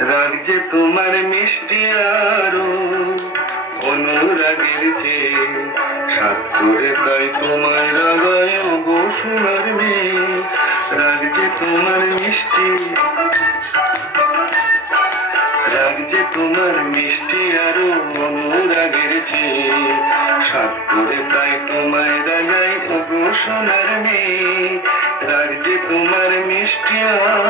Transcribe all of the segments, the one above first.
রাগ যে তোমার মিষ্টি আরো অনুরাগের যে সাত করে তাই তোমায় রাগায় গো সোনার মেয়ে। রাগ যে তোমার মিষ্টি, রাগ যে তোমার মিষ্টি আরো অনুরাগের যে সাত করে তাই তোমায় রাগায় গো সোনার মেয়ে। রাগ যে তোমার মিষ্টি আরো।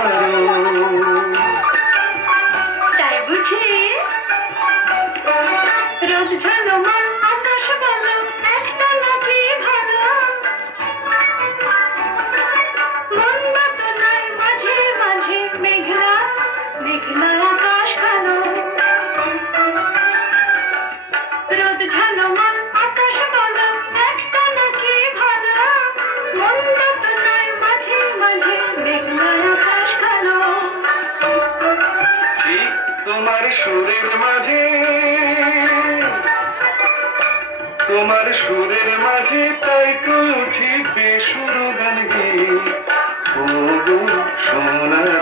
রোদ ঝলমল আকাশ বলো একটা নাকি ভালো, মন বাতনায় মাঝে মাঝে মেঘলা মেঘলা আকাশ কালো। রোদ ঝলমল আকাশ বলো একটা নাকি ভালো, মন বাতনায় মাঝে মাঝে মেঘলা আকাশ কালো। ঠিক তোমার সুরের মাঝে, তোমার সুরের মাঝে তাই তো উঠি বেসুর গান গে। ও সোনার